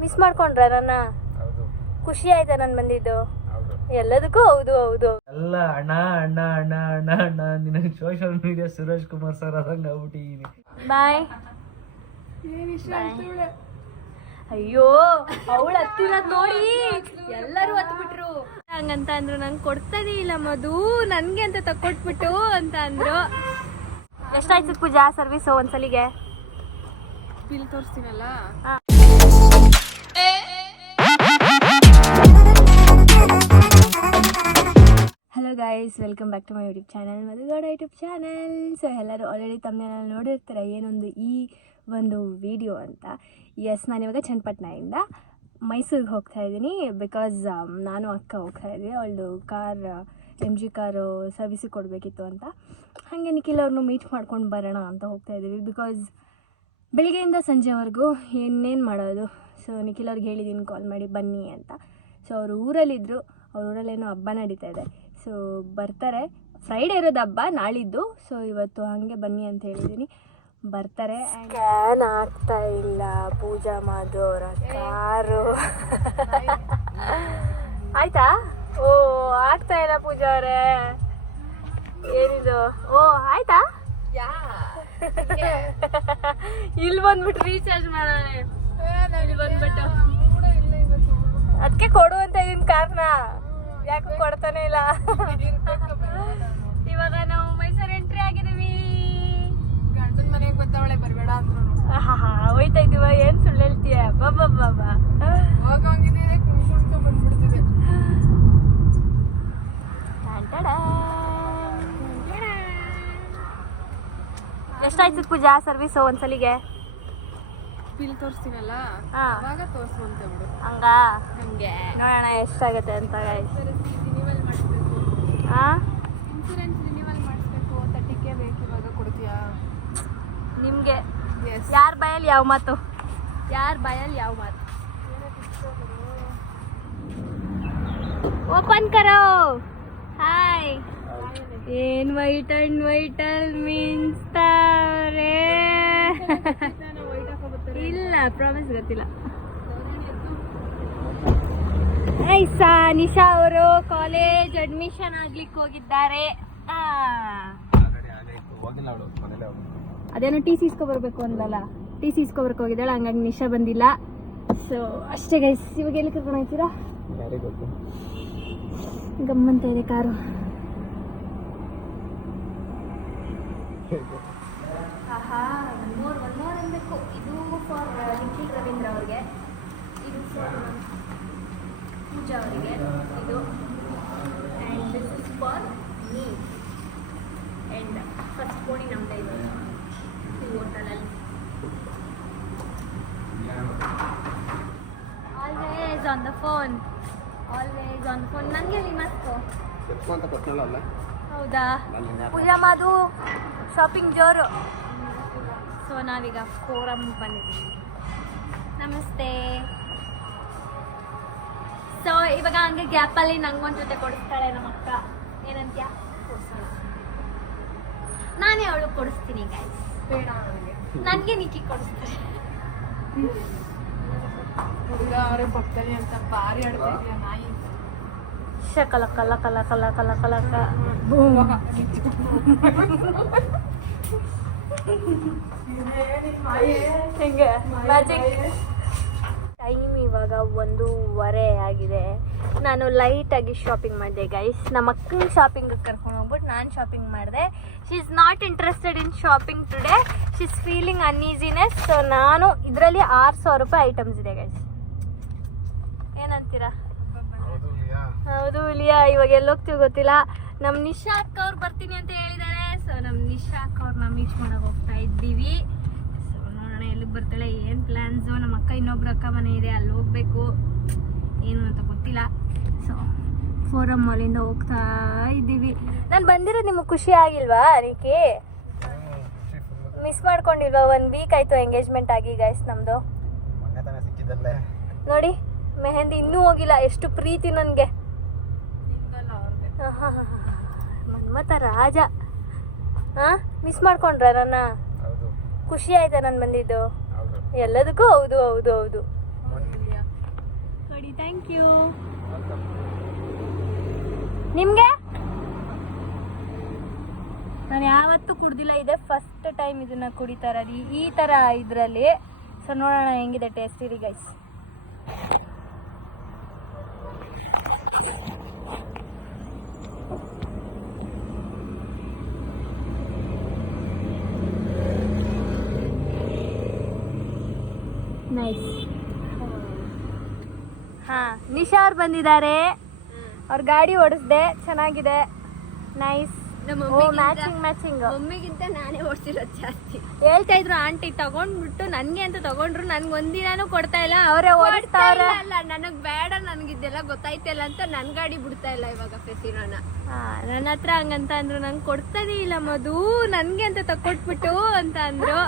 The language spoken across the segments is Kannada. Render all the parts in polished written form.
ಮಿಸ್ ಮಾಡ್ಕೊಂಡ್ರ ನನ್ನ? ಖುಷಿ ಆಯ್ತಾ ನಾನು ಬಂದಿದ್ದು? ಎಲ್ಲದಕ್ಕೂ ಹೌದು ಹೌದು. ಎಲ್ಲ ಅಣ್ಣ ಅಣ್ಣ ಅಣ್ಣ ಅಣ್ಣ ಅಣ್ಣ ನಿನಗೆ social media Suresh Kumar sir ಅದಂಗ ಆಗ್ಬಿಟ್ಟಿದೀನಿ. ಬಾಯ್. ಅಯ್ಯೋ ಅವಳು ಹತ್ತಿರೋದ್ ನೋಡಿ ಎಲ್ಲರೂ ಹತ್ಬಿಟ್ರು. ಹಂಗಂತ ಅಂದ್ರು ನಂಗೆ ಕೊಡ್ತಾನೆ ಇಲ್ಲ ಮಧು, ನನ್ಗೆ ಅಂತ ತಕ್ಕೊಟ್ಬಿಟ್ಟು ಅಂತ ಅಂದ್ರು. ಎಷ್ಟಾಯ್ತು ಪೂಜಾ ಸರ್ವಿಸ್ ಒಂದ್ಸಲಿಗೆ? ಬಿಲ್ ತೋರಿಸ್ತೀನಲ್ಲ. Hello guys, welcome back to my YouTube channel, Madhu Gowda YouTube channel. So ಎಲ್ಲರೂ ಆಲ್ರೆಡಿ ತಮ್ಮನೇಲಿ ನೋಡಿರ್ತಾರೆ ಏನೊಂದು ಈ ಒಂದು ವಿಡಿಯೋ ಅಂತ. ಎಸ್, ನಾನಿವಾಗ ಚನ್ನಪಟ್ಟಣದಿಂದ ಮೈಸೂರಿಗೆ ಹೋಗ್ತಾ ಇದ್ದೀನಿ. ಬಿಕಾಸ್ ನಾನು ಅಕ್ಕ ಹೋಗ್ತಾ ಇದ್ದೀನಿ. ಅವಳು ಕಾರ್ MG ಕಾರು ಸರ್ವಿಸಿಗೆ ಕೊಡಬೇಕಿತ್ತು ಅಂತ. ಹಾಗೆ ನಿಖಿಲ್ ಅವ್ರನ್ನೂ ಮೀಟ್ ಮಾಡ್ಕೊಂಡು ಬರೋಣ ಅಂತ ಹೋಗ್ತಾ ಇದ್ದೀವಿ. ಬಿಕಾಸ್ ಬೆಳಿಗ್ಗೆಯಿಂದ ಸಂಜೆವರೆಗೂ ಏನೇನು ಮಾಡೋದು. ಸೊ ನಿಖಿಲ್ ಅವ್ರಿಗೆ ಹೇಳಿದ್ದೀನಿ ಕಾಲ್ ಮಾಡಿ ಬನ್ನಿ ಅಂತ. ಸೊ ಅವರು ಊರಲ್ಲಿದ್ದರು, ಅವ್ರ ಊರಲ್ಲೇನೋ ಹಬ್ಬ ನಡೀತಾ ಇದೆ. ಸೊ ಬರ್ತಾರೆ. ಫ್ರೈಡೇ ಇರೋದು ಹಬ್ಬ, ನಾಳಿದ್ದು. ಸೊ ಇವತ್ತು ಹಾಗೆ ಬನ್ನಿ ಅಂತ ಹೇಳಿದ್ದೀನಿ, ಬರ್ತಾರೆ. ಸ್ಕ್ಯಾನ್ ಆಗ್ತಾ ಇಲ್ಲ ಪೂಜಾ ಮಾಧು ಅವರ ಕಾರು. ಆಯ್ತಾ? ಓ ಆಗ್ತಾ ಇಲ್ಲ ಪೂಜಾ ಅವರೇ, ಏನಿದು? ಓ ಆಯ್ತಾ? ಇಲ್ಲಿ ಬಂದ್ಬಿಟ್ಟು ರೀಚಾರ್ಜ್ ಮಾಡೋಣ. ಇಲ್ಲಿ ಬಂದ್ಬಿಟ್ಟು ಅದಕ್ಕೆ ಕೊಡು ಅಂತ ಇದೀನಿ ಕಾರ್ನ, ಯಾಕೆ ಕೊಡ್ತಾನೆ ಇಲ್ಲ. ಇವಾಗ ನಾವು ಮೈಸೂರು ಎಂಟ್ರಿ ಆಗಿದೀವಿ. ಗಂಡನ ಮನೆಗೆ ಬರ್ತಾವಳೆ, ಬರಬೇಡ ಅಂದ್ರು. ಹೋಯ್ತಾ ಇದೀವ, ಏನ್ ಸುಳ್ಳು ಹೇಳ್ತೀಯ? ಬಾಬಾ ಬಾಬಾ ಹೋಗಂಗಿದ್ರೆ ಕುಣ್ಕೊಂಡು ಬಂದ್ಬಿಡ್ತಿದೆ. ಎಷ್ಟಾಯ್ತು ಪೂಜಾ ಸರ್ವಿಸ್ ಒಂದ್ಸಲಿಗೆ? ಬಿಲ್ ತೋರಿಸ್ತೀನಲ್ಲ, ಅವಾಗ ತೋರಿಸುವಂತೆ ಬಿಡು. ಹಂಗ ಹಂಗೆ ನೋಡೋಣ ಎಷ್ಟಾಗತ್ತೆ ಅಂತ. ರಿನಿವಲ್ ಮಾಡಿಸ್ಬೇಕು. ಇನ್ಸೂರೆನ್ಸ್ ರಿನಿವಲ್ ಮಾಡಿಸ್ಬೇಕು. 30K ಬೇಕು. ಇವಾಗ ಕೊಡ್ತೀಯಾ? ನಿಮ್ಗೆ ಯಾರ ಬಾಯಲ್ಲಿ ಯಾವ ಮಾತು? ಯಾರ ಬಾಯಲ್ಲಿ ಯಾವ ಮಾತು? ಓಪನ್ ಕರೋ. ಹಾಯ್. ಏನ್ ವೈಟಲ್ ಮಿಂಚ್ತಾವ್ರೆ. ಇಲ್ಲ ಪ್ರಾಮಿಸ್ ಗೊತ್ತಿಲ್ಲ. ಐಸಾ ನಿಶಾ ಅವರು ಕಾಲೇಜ್ ಅಡ್ಮಿಷನ್ ಆಗ್ಲಿಕ್ಕೆ ಹೋಗಿದ್ದಾರೆ. ಅದೇನೋ TC ಇಸ್ಕೊಬರ್ಬೇಕು ಅಂದಲ್ಲ, TC ಇಸ್ಕೊಬರ್ಕ್ ಹೋಗಿದ್ದಾಳೆ. ಹಂಗಾಗಿ ನಿಶಾ ಬಂದಿಲ್ಲ. ಸೊ ಅಷ್ಟೇ ಗೈಸ್. ಇವಾಗ ಎಲ್ಲಿ ಕರ್ಕೊಂಡು ಹೋಗ್ತೀರಾ? ಗಮ್ಮಂತ ಇದೆ ಕಾರು. ಒನ್ ಮೋರ್ ಅನ್ಬೇಕು. ಇದು ಫಾರ್ ನಿಖಿಲ್ ರವೀಂದ್ರ ಅವ್ರಿಗೆ, ಇದು ಫಾರ್ ಪೂಜಾ ಅವರಿಗೆ, ಇದು and this is for me. And first ಕೋಣಿ ನಮ್ಮದೇ ಇದೆ ಈ ಹೋಟೆಲಲ್ಲಿ. Always on the phone, always on phone. ನನಗೆ ಹೇಳಿ ಮಸ್ತು. ಹೌದಾ ಪೂಜಾ ಮಾಧು ಶಾಪಿಂಗ್ ಜೋರು. ಸೊ ನಾವೀಗ ಫೋರಮ್ ಬಂದಿದ್ದೀವಿ. ನಮಸ್ತೆ. ಸೊ ಇವಾಗ ಹಂಗೆ ಗ್ಯಾಪಲ್ಲಿ ನಂಗೊಂದು ಜೊತೆ ಕೊಡಿಸ್ತಾಳೆ ನಮ್ಮ ಅಕ್ಕ. ಏನಂತ್ಯ? ನಾನೇ ಅವಳು ಕೊಡಿಸ್ತೀನಿ ಗೈಸ್. ಬೇಡ ನನಗೆ, ನನಗೆ ನಿಕ್ಕಿ ಕೊಡಿಸ್ತಾರೆ. ಹುಡುಗ ಅವರೇ ಬರ್ತಾನೆ ಅಂತ ಭಾರಿ ಆಡ್ತಾ ಇದೆಯಾ ನಾಯಿ. ಶಕಲ ಕಲ ಕಲ ಕಲ ಕಲ ಕಲಕ ಹೆಂಗೆ ಮ್ಯಾಜಿಕ್. ಟೈಮ್ ಇವಾಗ 1:15 ಆಗಿದೆ. ನಾನು ಲೈಟಾಗಿ ಶಾಪಿಂಗ್ ಮಾಡಿದೆ ಗೈಸ್. ನಮ್ಮ ಅಕ್ಕನ ಶಾಪಿಂಗ್ ಕರ್ಕೊಂಡು ಹೋಗ್ಬಿಟ್ಟು ನಾನು ಶಾಪಿಂಗ್ ಮಾಡಿದೆ. She is not interested in shopping today. She is feeling uneasiness. So ನಾನು ಇದರಲ್ಲಿ 6,000 ರೂಪಾಯಿ ಐಟಮ್ಸ್ ಇದೆ ಗೈಸ್. ಏನಂತೀರಾ? ಹೌದು ಲಿಯಾ. ಇವಾಗ ಎಲ್ಲೋಗ್ತೀವಿ ಗೊತ್ತಿಲ್ಲ. ನಮ್ಮ ನಿಶಾ ಅಕ್ಕ ಅವ್ರು ಬರ್ತೀನಿ ಅಂತ ಹೇಳಿದ್ದಾರೆ. ಸೊ ನಮ್ಮ ನಿಶಾ ಅಕ್ಕ ಅವ್ರನ್ನ ಮೀಟ್ ಮಾಡಕ್ಕೆ ಹೋಗ್ತಾ ಇದ್ದೀವಿ. ಸೊ ನೋಡೋಣ ಎಲ್ಲಿಗೆ ಬರ್ತಾಳೆ, ಏನು ಪ್ಲ್ಯಾನ್ಸು. ನಮ್ಮ ಅಕ್ಕ ಇನ್ನೊಬ್ರು ಅಕ್ಕ ಮನೆ ಇದೆ, ಅಲ್ಲಿ ಹೋಗ್ಬೇಕು. ಏನು ಅಂತ ಗೊತ್ತಿಲ್ಲ. ಸೊ ಫೋರಮ್ ಮಾಲಿಂದ ಹೋಗ್ತಾ ಇದ್ದೀವಿ. ನಾನು ಬಂದಿರೋದು ನಿಮಗೆ ಖುಷಿ ಆಗಿಲ್ವಾ ನಿಖಿ? ಮಿಸ್ ಮಾಡ್ಕೊಂಡಿಲ್ವಾ? 1 ವೀಕ್ ಆಯಿತು ಎಂಗೇಜ್ಮೆಂಟ್ ಆಗಿ ಗೈಸ್ ನಮ್ಮದು. ನೋಡಿ ಮೆಹಂದಿ ಇನ್ನೂ ಹೋಗಿಲ್ಲ. ಎಷ್ಟು ಪ್ರೀತಿ ನನಗೆ. ಮನ್ಮತ ರಾಜ. ಮಿಸ್ ಮಾಡ್ಕೊಂಡ್ರ ನನ್ನ? ಖುಷಿ ಆಯ್ತಾ ನಾನು ಬಂದಿದ್ದು? ಎಲ್ಲದಕ್ಕೂ ಹೌದು ಹೌದು ಹೌದು. ಕೊಡಿ, ಥ್ಯಾಂಕ್ ಯು. ನಿಮಗೆ ನಾನು ಯಾವತ್ತೂ ಕುಡ್ದಿಲ್ಲ, ಇದೆ ಫಸ್ಟ್ ಟೈಮ್ ಇದನ್ನ ಕುಡಿತಾ ಇರೋದು ಈ ಥರ ಇದರಲ್ಲಿ. ಸೊ ನೋಡೋಣ ಹೆಂಗಿದೆ ಟೇಸ್ಟ್. ಇರಿ ಗೈಸ್. ನೈಸ್. ಹಾ, ನಿಶಾ ಅವ್ರು ಬಂದಿದ್ದಾರೆ. ಅವ್ರ ಗಾಡಿ ಓಡಿಸ್ದೆ, ಚೆನ್ನಾಗಿದೆ. ನೈಸ್. ಮ್ಯಾಚಿಂಗ್. ಮಮ್ಮಿಗಿಂತ ನಾನೇ ಓಡಿಸಿರೋದು ಜಾಸ್ತಿ. ಹೇಳ್ತಾ ಇದ್ರು ಆಂಟಿ ತಗೊಂಡ್ಬಿಟ್ಟು ನನ್ಗೆ ಅಂತ ತಗೊಂಡ್ರು, ನನ್ಗೆ ಒಂದಿನಾನು ಕೊಡ್ತಾ ಇಲ್ಲ, ಅವರೇ ಓಡಿಸ್ತಾವ್ರೆ. ಅಲ್ಲ, ನನಗ್ ಬೇಡ, ನನ್ಗಿದ್ದೆಲ್ಲ ಗೊತ್ತಾಯ್ತಿಲ್ಲ ಅಂತ ನನ್ ಗಾಡಿ ಬಿಡ್ತಾ ಇಲ್ಲ ಇವಾಗ ಫೆಸಿನೋನ. ನನ್ನ ಹತ್ರ ಹಂಗಂತ ಅಂದ್ರು, ನಂಗೆ ಕೊಡ್ತಾನೆ ಇಲ್ಲ ಮಧು, ನನ್ಗೆ ಅಂತ ತಕೊಟ್ಬಿಟ್ಟು ಅಂತ ಅಂದ್ರು.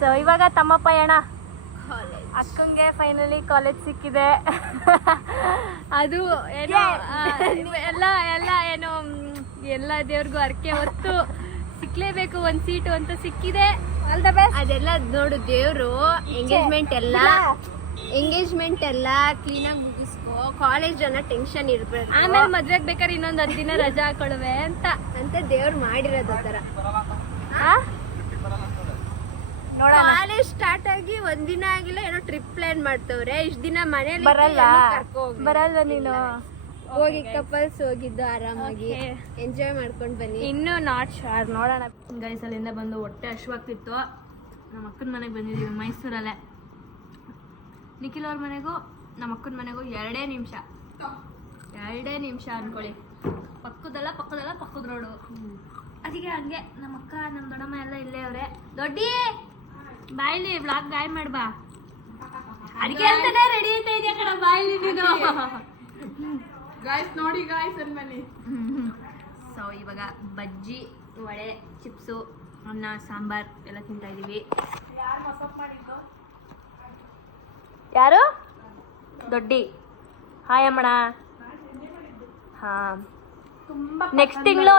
ಸೊ ಇವಾಗ ತಮ್ಮಪ್ಪ ಅಣ್ಣ ಅಕ್ಕಂಗೆ ಫೈನಲಿ ಕಾಲೇಜ್ ಸಿಕ್ಕಿದೆ. ಅದು ಏನೋ ಎಲ್ಲ ಏನೋ ಎಲ್ಲ ದೇವ್ರಿಗೂ ಅರ್ಕೆ ಹೊತ್ತು ಸಿಕ್ಲೇಬೇಕು ಒಂದ್ ಸೀಟು ಅಂತ ಸಿಕ್ಕಿದೆ. All the best. ಅದೆಲ್ಲ ನೋಡು ದೇವ್ರು ಎಂಗೇಜ್ಮೆಂಟ್ ಎಲ್ಲ ಕ್ಲೀನಾಗಿ ಮುಗಿಸ್ಕೋ. ಕಾಲೇಜ್ ಅನ್ನೋ ಟೆನ್ಷನ್ ಇರ್ಬೇಕು. ಆಮೇಲೆ ಮದ್ವೆಗ್ ಬೇಕಾದ್ರೆ ಇನ್ನೊಂದ್ 10 ದಿನ ರಜಾ ಹಾಕೊಳ್ವೆ ಅಂತ ದೇವ್ರು ಮಾಡಿರೋದು ತರ. ಕಾಲೇಜ್ ಸ್ಟಾರ್ಟ್ ಆಗಿ ಒಂದಿನ ಆಗಿಲ್ಲ, ಏನೋ ಟ್ರಿಪ್ ಪ್ಲಾನ್ ಮಾಡ್ತವ್ರೆ. ಇಷ್ಟ ದಿನ ಮನೇಲಿ ಬರಲ್ವ ನೀನು? ಹೋಗಿ ಕಪಲ್ಸ್ ಹೋಗಿದ್ದು ಆರಾಮಾಗಿ ಎಂಜಾಯ್ ಮಾಡ್ಕೊಂಡು ಬನ್ನಿ. ಇನ್ನೂ ನಾಟ್ ಶೋರ್, ನೋಡೋಣ. ಗೈಸ್, ಅಲ್ಲಿಂದ ಬಂದು ಹೊಟ್ಟೆ ಹಶ್ವಾಗ್ತಿತ್ತು. ನಮ್ಮ ಅಕ್ಕನ ಮನೆಗೆ ಬಂದಿದ್ದೀವಿ ಮೈಸೂರಲ್ಲೇ. ನಿಖಿಲ್ ಅವ್ರ ಮನೆಗೂ ನಮ್ಮ ಅಕ್ಕನ ಮನೆಗೂ 2 ನಿಮಿಷ ಅನ್ಕೊಳ್ಳಿ. ಪಕ್ಕದ ರೋಡು. ಅದಕ್ಕೆ ಹಂಗೆ ನಮ್ಮ ಅಕ್ಕ ನಮ್ಮ ದೊಡ್ಡಮ್ಮ ಎಲ್ಲ ಇಲ್ಲೇ ಅವ್ರೆ. ದೊಡ್ಡಿ ಬಾಯ್ಲಿ ವ್ಲಾಗ್ ಗಾಯ್ ಮಾಡ್ಬಾ. ಅದಕ್ಕೆ ಅಂತಾನೆ ರೆಡಿ ಆಯ್ತಾ ಇದೆಯಾ ಕಣ ಬಾಯ್ಲಿ ನೀನು. ಗಾಯ್ಸ್ ನೋಡಿ ಗಾಯ್ಸ್ ಅನ್ಬನ್ನಿ. ಸೊ ಇವಾಗ ಬಜ್ಜಿ, ವಡೆ, ಚಿಪ್ಸು, ಅನ್ನ, ಸಾಂಬಾರ್ ಎಲ್ಲ ತಿಂತಾ ಇದೀವಿ. ಯಾರು? ದೊಡ್ಡಿ. ಹಾಯ್ ಅಮ್ಮಣ. ಹಾ, ನೆಕ್ಸ್ಟ್ ತಿಂಗಳು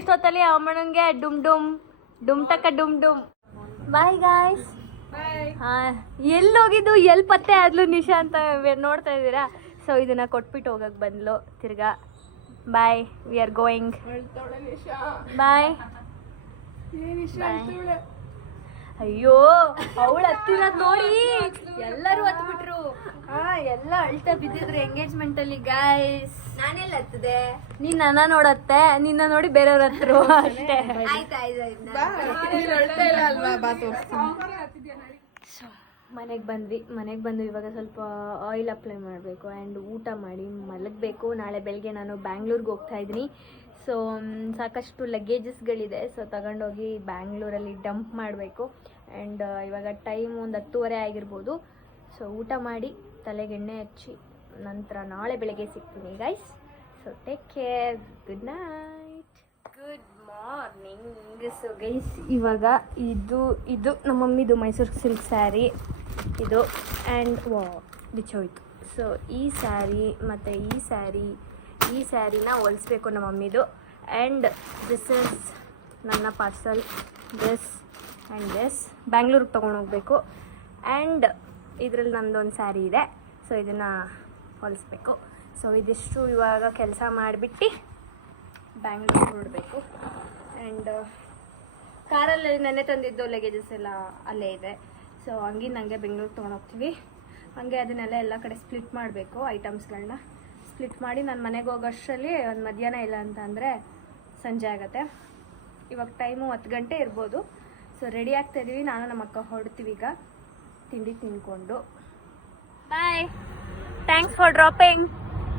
ಇಷ್ಟೊತ್ತಲ್ಲಿ ಅಮ್ಮನಿಗೆ ಡುಮ್ ಟಕ್ಕ ಡುಮ್. Bye guys. ಹಾ, ಎಲ್ಲಿ ಹೋಗಿದ್ದು, ಎಲ್ಲಿ ಪತ್ತೆ ಆದ್ಲು ನಿಶಾ ಅಂತ ನೋಡ್ತಾ ಇದ್ದೀರಾ. ಸೊ ಇದನ್ನ ಕೊಟ್ಬಿಟ್ಟು ಹೋಗಕ್ ಬಂದ್ಲು ತಿರ್ಗಾ. ಬಾಯ್, ವಿ ಆರ್ ಗೋಯಿಂಗ್. ಬಾಯ್. ಅಯ್ಯೋ, ಅವಳು ಹತ್ತಿರೋದ್ ನೋಡಿ ಎಲ್ಲರೂ ಹತ್ಬಿಟ್ರು. ಎಲ್ಲ ಅಳ್ತಾ ಬಿದ್ದಿದ್ರು ಎಂಗೇಜ್ಮೆಂಟ್ ಅಲ್ಲಿ ಗೈಸ್. ನಾನೆಲ್ಲ ಹತ್ತದೆ? ನೀನ್ ನನ್ನ ನೋಡತ್ತೆ, ನಿನ್ನ ನೋಡಿ ಬೇರೆಯವ್ರ ಹತ್ರು ಅಷ್ಟೇ. ಮನೆಗೆ ಬಂದು ಇವಾಗ ಸ್ವಲ್ಪ ಆಯಿಲ್ ಅಪ್ಲೈ ಮಾಡಬೇಕು ಆ್ಯಂಡ್ ಊಟ ಮಾಡಿ ಮಲಗಬೇಕು. ನಾಳೆ ಬೆಳಗ್ಗೆ ನಾನು ಬ್ಯಾಂಗ್ಳೂರ್ಗೆ ಹೋಗ್ತಾ ಇದ್ದೀನಿ. ಸೊ ಸಾಕಷ್ಟು ಲಗೇಜಸ್ಗಳಿದೆ. ಸೊ ತಗೊಂಡೋಗಿ ಬ್ಯಾಂಗ್ಳೂರಲ್ಲಿ ಡಂಪ್ ಮಾಡಬೇಕು. ಆ್ಯಂಡ್ ಇವಾಗ ಟೈಮ್ ಒಂದು 10:30 ಆಗಿರ್ಬೋದು. ಸೊ ಊಟ ಮಾಡಿ ತಲೆಗೆ ಎಣ್ಣೆ ಹಚ್ಚಿ ನಂತರ ನಾಳೆ ಬೆಳಗ್ಗೆ ಸಿಗ್ತೀನಿ guys. So take care, good night, good morning. So guys, ಇವಾಗ ಇದು ನಮ್ಮ ಮಮ್ಮಿದು ಮೈಸೂರು ಸಿಲ್ಕ್ ಸ್ಯಾರಿ ಇದು. ಆ್ಯಂಡ್ ಬಿಚ್ಚೋಯ್ತು. ಸೊ ಈ ಸ್ಯಾರಿ ಮತ್ತು ಈ ಸ್ಯಾರಿನ ಹೊಲಿಸ್ಬೇಕು ನಮ್ಮ ಮಮ್ಮಿದು. ಆ್ಯಂಡ್ ದಿಸ್ ಇಸ್ ನನ್ನ ಪಾರ್ಸಲ್. ದಿಸ್ ಆ್ಯಂಡ್ ದಿಸ್ ಬ್ಯಾಂಗ್ಳೂರಿಗೆ ತೊಗೊಂಡೋಗ್ಬೇಕು. ಆ್ಯಂಡ್ ಇದರಲ್ಲಿ ನಮ್ಮದೊಂದು ಸ್ಯಾರಿ ಇದೆ. ಸೊ ಇದನ್ನು ಹೊಲಿಸ್ಬೇಕು. ಸೊ ಇದಿಷ್ಟು ಇವಾಗ ಕೆಲಸ ಮಾಡಿಬಿಟ್ಟು ಬ್ಯಾಂಗ್ಳೂರಿಗೆ ಹೊರಡಬೇಕು. ಆ್ಯಂಡ್ ಕಾರಲ್ಲಿ ನೆನ್ನೆ ತಂದಿದ್ದು ಲಗೇಜಸ್ ಎಲ್ಲ ಅಲ್ಲೇ ಇದೆ. ಸೊ ಹಂಗೆ ನನಗೆ ಬೆಂಗಳೂರಿಗೆ ತೊಗೊಂಡೋಗ್ತೀವಿ. ಹಾಗೆ ಅದನ್ನೆಲ್ಲ ಎಲ್ಲ ಕಡೆ ಸ್ಪ್ಲಿಟ್ ಮಾಡಬೇಕು. ಐಟಮ್ಸ್ಗಳನ್ನ ಸ್ಪ್ಲಿಟ್ ಮಾಡಿ ನಾನು ಮನೆಗೆ ಹೋಗೋಷ್ಟರಲ್ಲಿ ಒಂದು ಮಧ್ಯಾಹ್ನ ಇಲ್ಲ ಅಂತ ಅಂದರೆ ಸಂಜೆ ಆಗುತ್ತೆ. ಇವಾಗ ಟೈಮು 10 ಗಂಟೆ ಇರ್ಬೋದು. ಸೊ ರೆಡಿ ಆಗ್ತಾ ಇದೀವಿ. ನಾನು ನಮ್ಮ ಅಕ್ಕ ಹೊರಡ್ತೀವಿ ಈಗ ತಿಂಡಿ ತಿನ್ಕೊಂಡು. ಬಾಯ್, ಥ್ಯಾಂಕ್ಸ್ ಫಾರ್ ಡ್ರಾಪಿಂಗ್.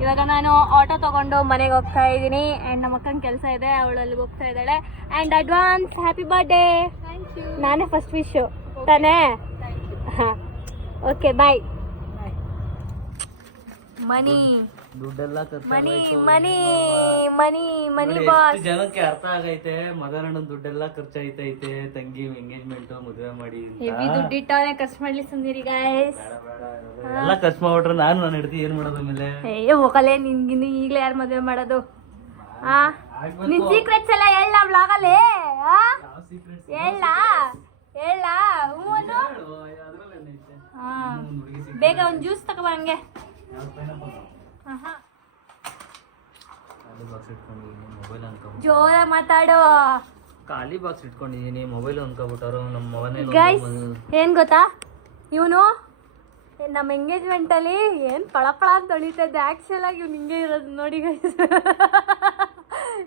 ಇವಾಗ ನಾನು ಆಟೋ ತೊಗೊಂಡು ಮನೆಗೆ ಹೋಗ್ತಾ ಇದ್ದೀನಿ. ಆ್ಯಂಡ್ ನಮ್ಮ ಅಕ್ಕನ ಕೆಲಸ ಇದೆ, ಅವಳು ಅಲ್ಲಿಗೆ ಹೋಗ್ತಾ ಇದ್ದಾಳೆ. And advance happy birthday. ನಾನೇ ಫಸ್ಟ್ ವಿಶು ತಾನೇ? ಹಾಂ, ಓಕೆ, ಬಾಯ್. ಮನಿ ದುಡ್ಡೆಲ್ಲ ಮನಿ ಬಾಸ್. ಜನಕ್ಕೆ ಅರ್ಥ ಆಗೈತೆ ಮದರಣ್ಣ ದುಡ್ಡೆಲ್ಲ ಖರ್ಚಾಯ್ತೈತೆ, ತಂಗಿ ಎಂಗೇಜ್ಮೆಂಟ್ ಮದುವೆ ಮಾಡಿ ಹೆವಿ ದುಡ್ಡಿಟ್ಟವನೇ ಖರ್ಚು ಮಾಡ್ಲಿ ಸುಂದಿರಿ ಗೈಸ್. ಎಲ್ಲ ಖರ್ಚು ಮಾಡ್ಬಿಟ್ರೆ ನಾನು ಹೆಂಡತಿ ಏನ್ ಮಾಡೋದು ಆಮೇಲೆ? ಹೋಗಲೇ, ನಿನ್ಗಿನ್ನು ಈಗಲೇ ಯಾರು ಮದುವೆ ಮಾಡೋದು? ನಿನ್ ಸೀಕ್ರೆಟ್ಸ್ ಎಲ್ಲ ಹೇಳ ವ್ಲಾಗಲ್ಲಿ. ಹೇಳ ಬೇಗ ಒಂದು ಜ್ಯೂಸ್ ತಗೊಬ ಹಂಗೆ. ಬಾಕ್ಸ್ ಇಟ್ಕೊಂಡಿದ್ದೀನಿ ಮೊಬೈಲ್ ಅನ್ಕೊಂಬಿಟ್ಟು ಜೋರಾಗಿ ಮಾತಾಡು. ಖಾಲಿ ಬಾಕ್ಸ್ ಇಟ್ಕೊಂಡಿದ್ದೀನಿ ಮೊಬೈಲ್ ಅನ್ಕೊಬಿಟ್ಟರು ನಮ್ಮ ಮನೆಯಲ್ಲಿ. ಗೈಸ್ ಏನು ಗೊತ್ತಾ, ಇವನು ನಮ್ಮ ಎಂಗೇಜ್ಮೆಂಟಲ್ಲಿ ಏನು ಪಳಪಳ ಅಂತ ಹೊಳಿತಾ ಇದ್ದೆ. ಆ್ಯಕ್ಚುಲ್ ಆಗಿ ಇವ್ನು ಹಿಂಗೆ ಇರೋದು ನೋಡಿ ಗೈಸ್,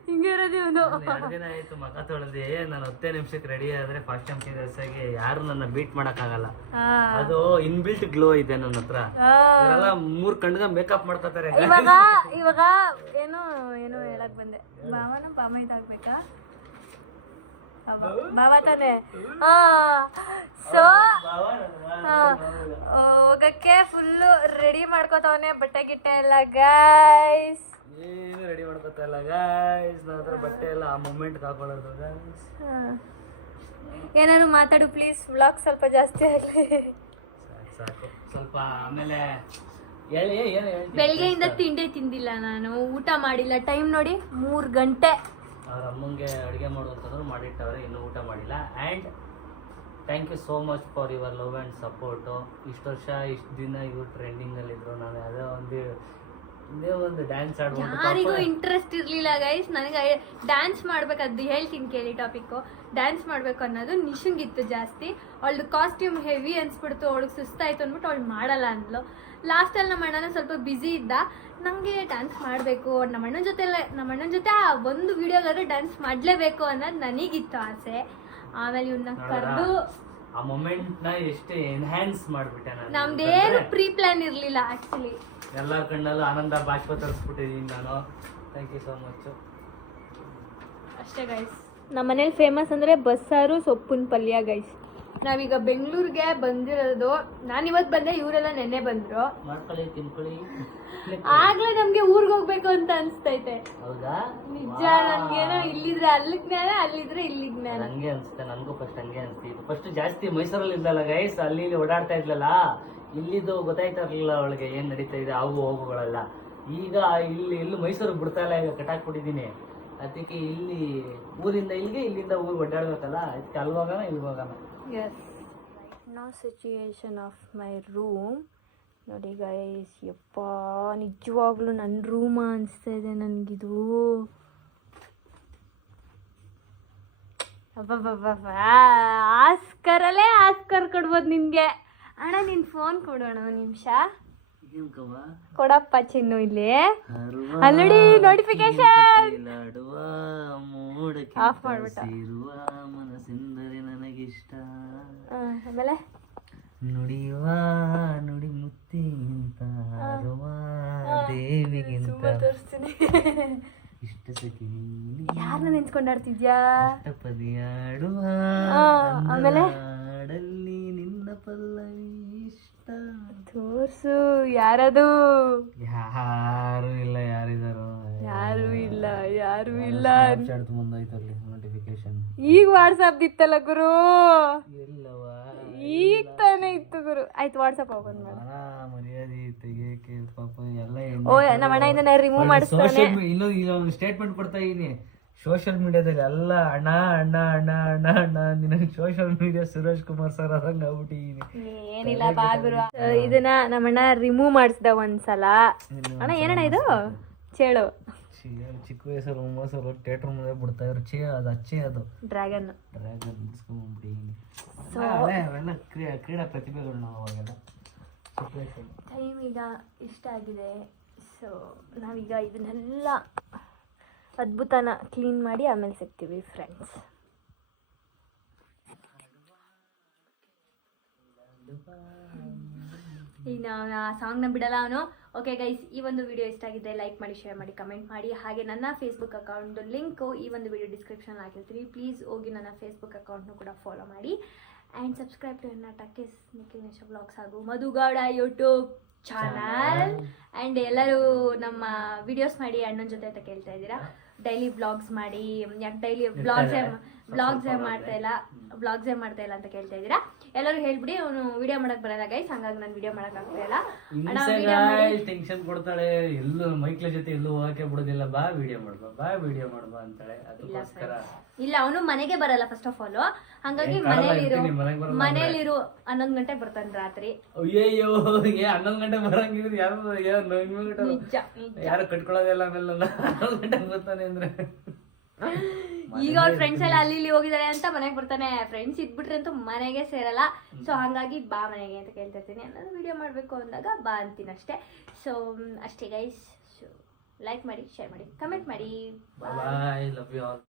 ಹಿಂಗೆ ಇರೋದು ಇವನು. 2 ದಿನ ಆಯ್ತು ಮಗ ತೊಳೆದಿ. ನಾನು 10 ನಿಮಿಷಕ್ಕೆ ರೆಡಿ ಆದ್ರೆ ಫಾಸ್ಟ್ ಟೈಮ್ ಆಗಿ ಯಾರು ನನ್ನ ಬೀಟ್ ಮಾಡಕ್ಕಾಗಲ್ಲ. ಅದು ಇನ್ಬಿಲ್ಟ್ ಗ್ಲೋ ಇದೆ ನನ್ನ ಹತ್ರ. ಇವರೆಲ್ಲ 3 ಕಣ್ಗ ಮೇಕಪ್ ಮಾಡ್ಕೋತಾರೆ. ಇವಾಗ ಏನು ಏನೋ ಹೇಳಕ್ ಬಂದೆ. ಬಾಮ ಇದಾಗ್ಬೇಕಾ? ಬಾಬಾ ತಾನೆ. ಸೊ ಹೋಗಕ್ಕೆ ಫುಲ್ಲು ರೆಡಿ ಮಾಡ್ಕೋತವನೆ, ಬಟ್ಟೆ ಗಿಟ್ಟೆ ಎಲ್ಲ ಗೈಸ್. ಏನು ರೆಡಿ ಮಾಡ್ಕೋತಾ ಇಲ್ಲ ಗೈಸ್. ನನ್ನ ಹತ್ರ ಬಟ್ಟೆ ಎಲ್ಲ ಆ ಮೂಮೆಂಟ್ಗೆ ಹಾಕೊಳ್ಳೋದು ಗೈಸ್. ಏನಾದ್ರು ಮಾತಾಡು ಪ್ಲೀಸ್, ವ್ಲಾಗ್ ಸ್ವಲ್ಪ ಜಾಸ್ತಿ ಆಗಲಿ. ಸಾಕು ಸ್ವಲ್ಪ. ಆಮೇಲೆ ಹೇಳಿ ಏನು ಹೇಳ್ತೀನಿ. ಬೆಳಗ್ಗೆಯಿಂದ ತಿಂಡಿ ತಿಂದಿಲ್ಲ ನಾನು, ಊಟ ಮಾಡಿಲ್ಲ. ಟೈಮ್ ನೋಡಿ 3 ಗಂಟೆ. ಅವ್ರ ಅಮ್ಮಂಗೆ ಅಡುಗೆ ಮಾಡುವಂಥದ್ದು ಮಾಡಿಟ್ಟವ್ರೆ, ಇನ್ನೂ ಊಟ ಮಾಡಿಲ್ಲ. And thank you so much for your love and support. ಇಷ್ಟು ವರ್ಷ ಇಷ್ಟು ದಿನ ಇವ್ರು ಟ್ರೆಂಡಿಂಗಲ್ಲಿದ್ದರು. ನಾನು ಯಾವುದೋ ಒಂದು ಡ್ಯಾನ್ಸ್ ಆಡ್ಬೋದು. ಯಾರಿಗೂ ಇಂಟ್ರೆಸ್ಟ್ ಇರಲಿಲ್ಲ ಗೈಸ್. ನನಗೆ ಡ್ಯಾನ್ಸ್ ಮಾಡ್ಬೇಕದ್ದು ಹೇಳ್ತೀನಿ ಕೇಳಿ ಟಾಪಿಕ್ಕು. ಡ್ಯಾನ್ಸ್ ಮಾಡಬೇಕು ಅನ್ನೋದು ನಿಶುಂಗಿತ್ತು ಜಾಸ್ತಿ. ಅವಳದು ಕಾಸ್ಟ್ಯೂಮ್ ಹೆವಿ ಅನ್ಸ್ಬಿಡ್ತು, ಅವಳಿಗೆ ಸುಸ್ತಾಯ್ತು ಅಂದ್ಬಿಟ್ಟು ಅವಳು ಮಾಡಲ್ಲ ಅಂದ್ಲು. ಲಾಸ್ಟಲ್ಲಿ ನಮ್ಮ ಅಣ್ಣನ ಸ್ವಲ್ಪ ಬ್ಯುಸಿ ಇದ್ದ. ನನಗೆ ಡ್ಯಾನ್ಸ್ ಮಾಡಬೇಕು, ನಮ್ಮ ಅಣ್ಣನ ಜೊತೆ ಆ ಒಂದು ವಿಡಿಯೋಗಾದ್ರೆ ಡ್ಯಾನ್ಸ್ ಮಾಡಲೇಬೇಕು ಅನ್ನೋದು ನನಗಿತ್ತು ಆಸೆ. ಆಮೇಲೆ ಇವನ್ನ ಕರೆದು ಆ ಮೊಮೆಂಟ್ನ ಎಷ್ಟು ಎನ್ಹ್ಯಾನ್ಸ್ ಮಾಡಿಬಿಟ್ಟೆ ನಾನು. ನಮ್ದೇನು ಪ್ರೀ ಪ್ಲಾನ್ ಇರಲಿಲ್ಲ ಆ್ಯಕ್ಚುಲಿ. ಎಲ್ಲ ಕಣ್ಣಲ್ಲೂ ಆನಂದ ಬಾಷ್ಪ ತರಿಸ್ಬಿಟ್ಟಿದ್ದೀನಿ ನಾನು. Thank you so much. ಅಷ್ಟೇ ಗೈಸ್. ನಮ್ಮ ಮನೇಲಿ ಫೇಮಸ್ ಅಂದರೆ ಬಸ್ಸಾರು ಸೊಪ್ಪಿನ ಪಲ್ಯ ಗೈಸ್. ನಾವೀಗ ಬೆಂಗಳೂರಿಗೆ ಬಂದಿರೋದು. ನಾನು ಇವತ್ತು ಬಂದೆ, ಇವರೆಲ್ಲ ನೆನ್ನೆ ಬಂದರು. ಮಾಡ್ಕೊಳ್ಳಿ, ತಿನ್ಕೊಳ್ಳಿ. ಆಗ್ಲೇ ನಮ್ಗೆ ಊರಿಗೆ ಹೋಗ್ಬೇಕು ಅಂತ ಅನ್ಸ್ತೈತೆ. ಹೌದಾ? ನಿಜ. ನನ್ಗೇನೋ ಇಲ್ಲಿದ್ರೆ ಅಲ್ಲಿ ಜ್ಞಾನ, ಅಲ್ಲಿದ್ರೆ ಇಲ್ಲಿ ಜ್ಞಾನ. ಹಂಗೆ ಅನ್ಸುತ್ತೆ ನನಗೂ. ಫಸ್ಟ್ ಹಂಗೆ ಅನ್ಸ್ತಿತ್ತು. ಫಸ್ಟ್ ಜಾಸ್ತಿ ಮೈಸೂರಲ್ಲಿ ಇದ್ದಲ್ಲ ಗೈಸ್, ಅಲ್ಲಿ ಓಡಾಡ್ತಾ ಇದ್ಲಲ್ಲ, ಇಲ್ಲಿದ್ದು ಗೊತ್ತಾಯ್ತಾ ಇರ್ಲಿಲ್ಲ ಅವಳಿಗೆ ಏನ್ ನಡೀತಾ ಇದೆ, ಅವು ಹೋಗುಗಳೆಲ್ಲ. ಈಗ ಇಲ್ಲಿ ಮೈಸೂರಿಗೆ ಬಿಡ್ತಾ ಇಲ್ಲ, ಈಗ ಕಟ್ಟಾಕ್ಬಿಟ್ಟಿದ್ದೀನಿ. ಅದಕ್ಕೆ ಇಲ್ಲಿ ಊರಿಂದ ಇಲ್ಲಿಗೆ, ಇಲ್ಲಿಂದ ಊರಿಗೆ ಓಡಾಡ್ಬೇಕಲ್ಲ, ಅದಕ್ಕೆ ಅಲ್ಲಿ ಹೋಗೋಣ ಇಲ್ಲಿ ಹೋಗೋಣ. Yes. Right now situation of my room ನೋಡಿ ಗೈಸ್. ಯಪ್ಪ ನಿಜವಾಗ್ಲೂ ನನ್ನ ರೂಮ ಅನಿಸ್ತಾ ಇದೆ ನನಗಿದು. ಆಸ್ಕರಲ್ಲೇ ಆಸ್ಕರ್ ಕೊಡ್ಬೋದು ನಿನಗೆ. ಅಣ್ಣ ನಿನ್ನ ಫೋನ್ ಕೊಡೋಣ ಒಂದು ನಿಮಿಷ. ಕೊಡಪ್ಪ ಚಿನ್ನು ಇಲ್ಲಿ. ಅಲ್ಲಿ ನೋಟಿಫಿಕೇಶನ್ ಆಫ್ ಮಾಡ್ಬಿಟ್ಟ. ಮನಸ್ಸೆಂದರೆ ನನಗಿಷ್ಟ. ಆಮೇಲೆ ನುಡಿಯುವ ನುಡಿ ಮುತ್ತಿಗಿಂತ ದೇವಿಗಿಂತ ಇಷ್ಟ ಸಖಿ ಯಾರನ್ನ ನೆನ್ಸ್ಕೊಂಡಾಡ್ತಿದ್ಯಾ? ಪದಿಯಾಡುವ ಆಮೇಲೆ ಹಾಡಲ್ಲಿ ನಿನ್ನ ಪಲ್ಲವಿ ಇಷ್ಟ. ತೋರ್ಸು ಯಾರದು? ಯಾರು ಇಲ್ಲ. ಯಾರಿದಾರು? ಯಾರು ಇಲ್ಲ, ಯಾರು ಇಲ್ಲ. ಮುಂದಾಯ್ತಲ್ಲಿ ನೋಟಿಫಿಕೇಶನ್. ಈಗ ವಾಟ್ಸಪ್ ಇತ್ತಲ್ಲ ಗುರು. ಎಲ್ಲವಾ ಈಗ ತಾನೇ ಇತ್ತು ಗುರು. ಆಯ್ತು ವಾಟ್ಸಪ್ ಓಪನ್ ಮಾಡು. ಮರ್ಯಾದೆ ತೆಗಿಯಕ್ಕೆ ಪಾಪ ಎಲ್ಲ. ಓ ನಮ್ಮ ಅಣ್ಣ ಇದನ್ನ ರಿಮೂವ್ ಮಾಡಿಸ್ತಾನೆ. ಇನ್ನೊಂದು ಸ್ಟೇಟ್ಮೆಂಟ್ ಕೊಡ್ತಾ ಇದೀನಿ. ಸೋಷಿಯಲ್ ಮೀಡಿಯಾದಲ್ಲಿ ಎಲ್ಲ ಅಣ್ಣ ಅಣ್ಣ ಅಣ್ಣ ಅಣ್ಣ ಅಣ್ಣ ನಿನಗೆ social media Suresh Kumar sir ಆದಂಗೆ ಆಗ್ಬಿಟ್ಟಿದ್ದೀನಿ. ಏನಿಲ್ಲ ಬಾ ಗುರು. ಇದನ್ನ ನಮ್ಮಣ್ಣ ರಿಮೂವ್ ಮಾಡಿಸ್ದ ಒಂದ್ಸಲ. ಅಣ್ಣ ಏನಣ್ಣ ಇದು? ಚೇಳು. ಚಿಕ್ಕ ವಯಸ್ಸಲ್ಲಿ ಮೊಮ್ಮಸರು ಥಿಯೇಟರ್ ಮುಂದೆ ಬಿಡ್ತಾ ಇದ್ರು. ಅದು ಅಚ್ಚೆ, ಅದು ಡ್ರ್ಯಾಗನ್ ಬಿಡಿಸ್ಕೊಂಡ್ಬಿಟ್ಟಿದ್ದೀನಿ. ಅವೆಲ್ಲ ಕ್ರೀಡಾ ಪ್ರತಿಭೆಗಳು ನಾವು ಅವಾಗೆಲ್ಲ. ಟೈಮ್ ಈಗ ಇಷ್ಟ ಆಗಿದೆ. ಸೊ ನಾವೀಗ ಇದನ್ನೆಲ್ಲ ಅದ್ಭುತನ ಕ್ಲೀನ್ ಮಾಡಿ ಆಮೇಲೆ ಸಿಗ್ತೀವಿ ಫ್ರೆಂಡ್ಸ್. ಈಗ ನಾವು ಆ ಸಾಂಗ್ನ ಬಿಡಲ್ಲ ಅವನು. ಓಕೆ ಗೈಸ್, ಈ ಒಂದು ವಿಡಿಯೋ ಇಷ್ಟ ಆಗಿದ್ದರೆ ಲೈಕ್ ಮಾಡಿ, ಶೇರ್ ಮಾಡಿ, ಕಮೆಂಟ್ ಮಾಡಿ. ಹಾಗೆ ನನ್ನ ಫೇಸ್ಬುಕ್ ಅಕೌಂಟ್ದು ಲಿಂಕು ಈ ಒಂದು ವಿಡಿಯೋ ಡಿಸ್ಕ್ರಿಪ್ಷನ್ ಹಾಕಿರ್ತೀವಿ. ಪ್ಲೀಸ್ ಹೋಗಿ ನನ್ನ ಫೇಸ್ಬುಕ್ ಅಕೌಂಟ್ನು ಕೂಡ ಫಾಲೋ ಮಾಡಿ. ಆ್ಯಂಡ್ ಸಬ್ಸ್ಕ್ರೈಬ್ ಟು ನನ್ನ ಟಕ್ಕೀಸ್ ನಿಖಿಲ್ ನೇಶ ಬ್ಲಾಗ್ಸ್ ಹಾಗೂ ಮಧುಗೌಡ ಯೂಟ್ಯೂಬ್ ಚಾನಲ್. ಆ್ಯಂಡ್ ಎಲ್ಲರೂ ನಮ್ಮ ವಿಡಿಯೋಸ್ ಮಾಡಿ ಅಣ್ಣನ ಜೊತೆ ಅಂತ ಕೇಳ್ತಾ ಇದ್ದೀರಾ. ಡೈಲಿ ಬ್ಲಾಗ್ಸ್ ಮಾಡಿ. ಯಾಕೆ ಡೈಲಿ ಬ್ಲಾಗ್ಸೇ ಬ್ಲಾಗ್ಸೇ ಮಾಡ್ತಾ ಇಲ್ಲ ಅಂತ ಕೇಳ್ತಾ ಇದ್ದೀರಾ. ಎಲ್ಲರೂ ಹೇಳ್ಬಿಡಿ ಅವನು ವಿಡಿಯೋ ಮಾಡಕ್ ಬರಲ್ಲ ಗೈಸ್, ಹಂಗಾಗಿ ನಾನು ವಿಡಿಯೋ ಮಾಡಕ್ ಆಗ್ತಾ ಇಲ್ಲ. ಟೆನ್ಷನ್ ಕೊಡ್ತಾಳೆ, ಎಲ್ಲೂ ಮೈಕ್ಲ ಜೊತೆ ಎಲ್ಲೂ ಹೋಗಕ್ಕೆ ಬಿಡೋದಿಲ್ಲ, ಬಾ ವಿಡಿಯೋ ಮಾಡ್ಬಾ ಅಂತಾಳೆ. ಅದಕ್ಕೋಸ್ಕರ ಇಲ್ಲ, ಅವನು ಮನೆಗೆ ಬರಲ್ಲ ಫಸ್ಟ್ ಆಫ್ ಆಲ್, ಹಂಗಾಗಿ ಮನೇಲಿರು 11 ಗಂಟೆಗೆ ಬರ್ತಾನೆ ರಾತ್ರಿ. ಅಯ್ಯಯ್ಯೋ 11 ಗಂಟೆ ಬರಂಗಿದ್ರೆ ಯಾರು ಕಟ್ಕೊಳ್ಳೋದಿಲ್ಲ. ಆಮೇಲೆ 11 ಗಂಟೆಗೆ ಬರ್ತಾನೆ ಅಂದ್ರೆ ಈಗ ಅವ್ರ ಫ್ರೆಂಡ್ಸ್ ಎಲ್ಲ ಅಲ್ಲಿ ಇಲ್ಲಿ ಹೋಗಿದ್ದಾರೆ ಅಂತ ಮನೆಗೆ ಬರ್ತಾನೆ. ಫ್ರೆಂಡ್ಸ್ ಇದ್ಬಿಟ್ರೆ ಅಂತೂ ಮನೆಗೆ ಸೇರಲ್ಲ. ಸೊ ಹಂಗಾಗಿ ಬಾ ಮನೆಗೆ ಅಂತ ಕೇಳ್ತಿರ್ತೀನಿ. ಅನ್ನೋದು ವಿಡಿಯೋ ಮಾಡಬೇಕು ಅಂದಾಗ ಬಾ ಅಂತೀನಿ ಅಷ್ಟೇ. ಸೊ ಅಷ್ಟೇ ಗೈಸ್. ಲೈಕ್ ಮಾಡಿ, ಶೇರ್ ಮಾಡಿ, ಕಮೆಂಟ್ ಮಾಡಿ. ಬಾಯ್, ಲವ್ ಯು ಆಲ್.